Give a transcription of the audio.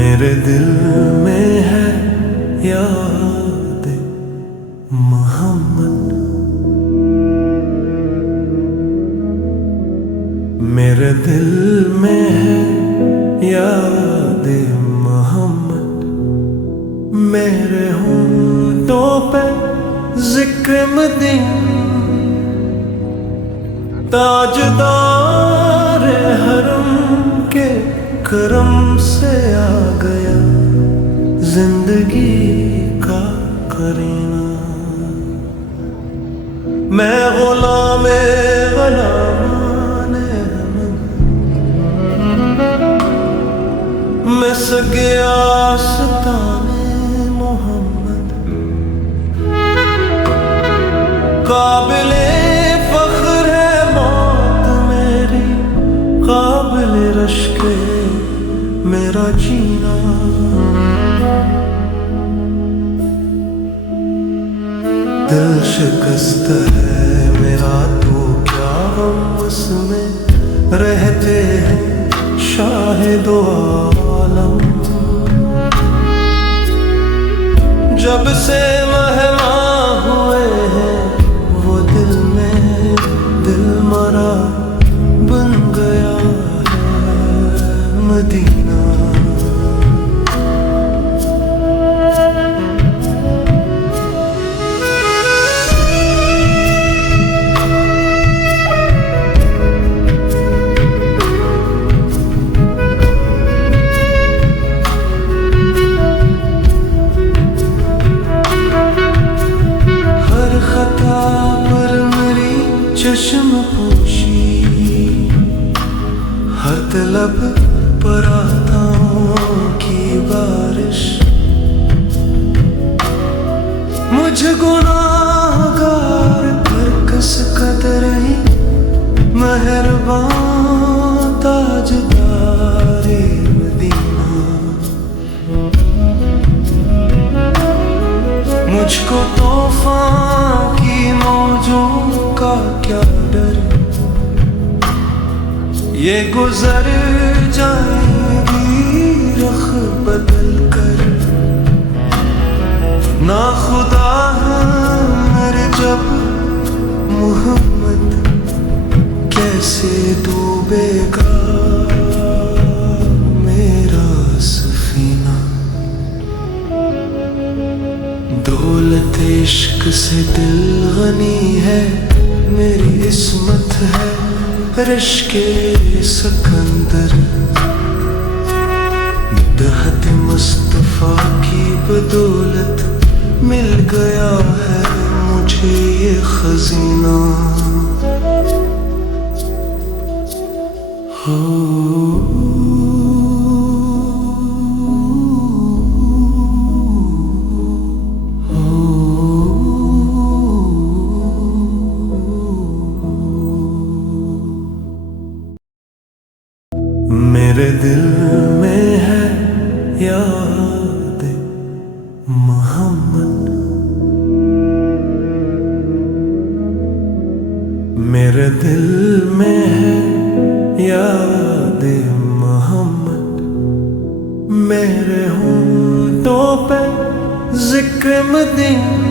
मेरे दिल में है याद मोहम्मद। मेरे दिल में है याद मोहम्मद। मेरे होंठों पे जिक्र मदीना, ताजदार हरम के करम से आ गया जिंदगी का करीना। मैं गुलामे गुलामाने मैं सगे आस्ताने मोहम्मद। काबिले फख्र है मौत मेरी, काबिले रश्के मेरा जीना। दिल शिकस्त है मेरा तो क्या हम उसमें रहते हैं शाहिदो आलम। जब से मेहमान हुए हैं वो दिल में दिल मरा बन गया है मदीना। चश्म पोशी हर तलब पर आताओं की बारिश, मुझ गुनाहगार पर कस कदर ही मेहरबान ताजदारे मदीना। मुझको तूफान की मौजों का क्या डर, ये गुजर जाएगी रख बदल कर। ना खुदा मेरे जब मोहम्मद कैसे डूबेगा मेरा सफीना। दौलत इश्क से दिल गनी है, मेरी इस्मत है रिश्के सिकंदर। दहत मुस्तफा की बदौलत मिल गया है मुझे ये खजीना। हो मेरे दिल में है याद मोहम्मद। मेरे दिल में है याद मोहम्मद। मेरे होंठों पे जिक्र मदीना,